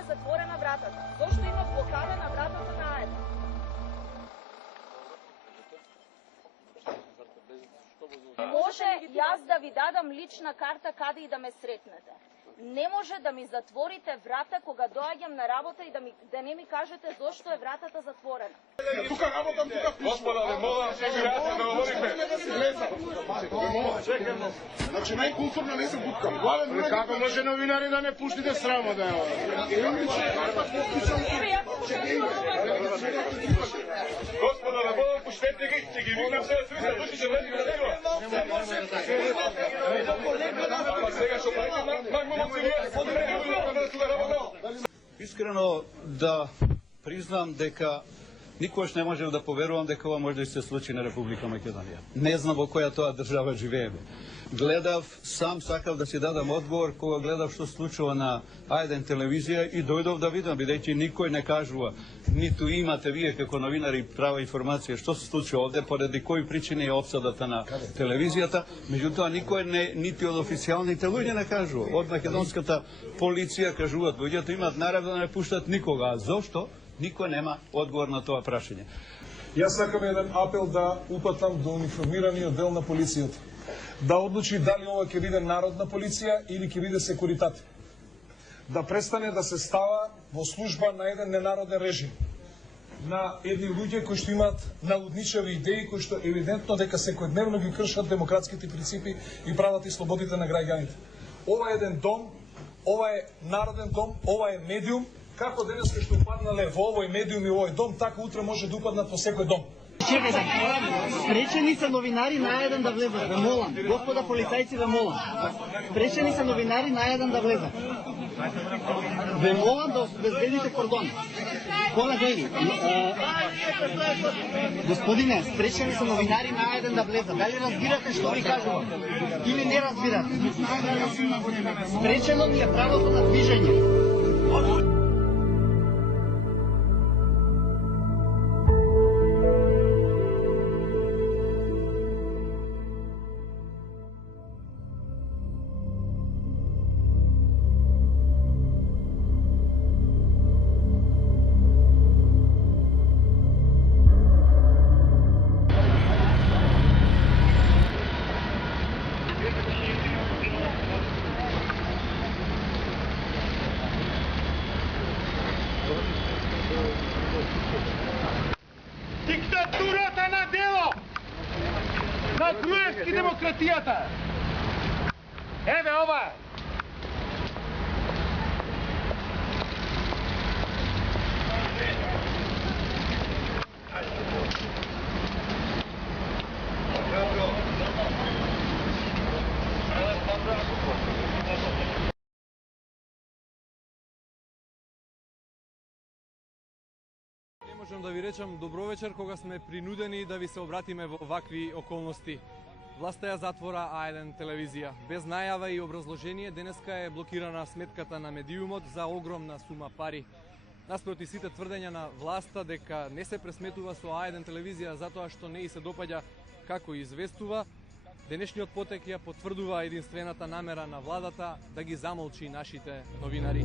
е затворена вратата? Зошто има блокада на вратата на АЕД? Може јас да ви дадам лична карта каде и да ме сретнете. Не може да ми затворите врата кога доаѓам на работа и да не ми кажете зошто е вратата затворена. Тука работам, тука пишам. Господа, не мога, сега да говорите. Значи најкултурно не се буткам. Како може новинари да не пуштите срамо да е? Господа, да бъдат пуштете ги, ќе ги викнам сега свита, души ќе влезе на него. Сега што правите, Искрено да признам дека никош не можев да поверувам дека ова може да се случи на Република Македонија. Не знам во која тоа држава живееме. Гледав, сам сакав да си дадам одговор кога гледав што случува на А1 телевизија и дојдов да видам, бидејќи никој не кажува, ниту имате вие како новинари права информација што се случи овде, поради кои причини е опсадата на телевизијата, меѓутоа никој нити од официјалните луѓе не кажува. Од македонската полиција кажуваат, луѓето имаат наредба да не пуштат никога, а зошто? Никој нема одговор на тоа прашање. Јас сакам еден апел да упатам до униформираниот дел на полицијата. Да одлучи дали ова ќе биде народна полиција или ќе биде секуритат. Да престане да се става во служба на еден ненароден режим. На едни луѓе кои што имаат налудничави идеи, кои што евидентно дека секојдневно ги кршат демократските принципи и правата и слободите на граѓаните. Ова е еден дом, ова е народен дом, ова е медиум. Како денеска што упаднале во овој медиум и овој дом, така утре може да упаднат во секој дом. Чекајте, спречени се новинари на А1 да влезат, ве молам. Господа полицајци, ве молам. Спречени се новинари на А1 да влезат. Ве молам да обезбедите кордон. Кола дели. Господине, спречени се новинари на А1 да влезат. Дали разбирате што ви кажувам? Или не разбирате? Спречено ми е правото на движење. Диктатурата на дело! На Груевски демократијата! Еве ова! Можам да ви речам добро вечер кога сме принудени да ви се обратиме во вакви околности. Власта ја затвора А1 телевизија. Без најава и образложение денеска е блокирана сметката на медиумот за огромна сума пари. Наспроти сите тврдења на власта дека не се пресметува со А1 телевизија затоа што не и се допаѓа како известува, денешниот потек ја потврдува единствената намера на владата да ги замолчи нашите новинари.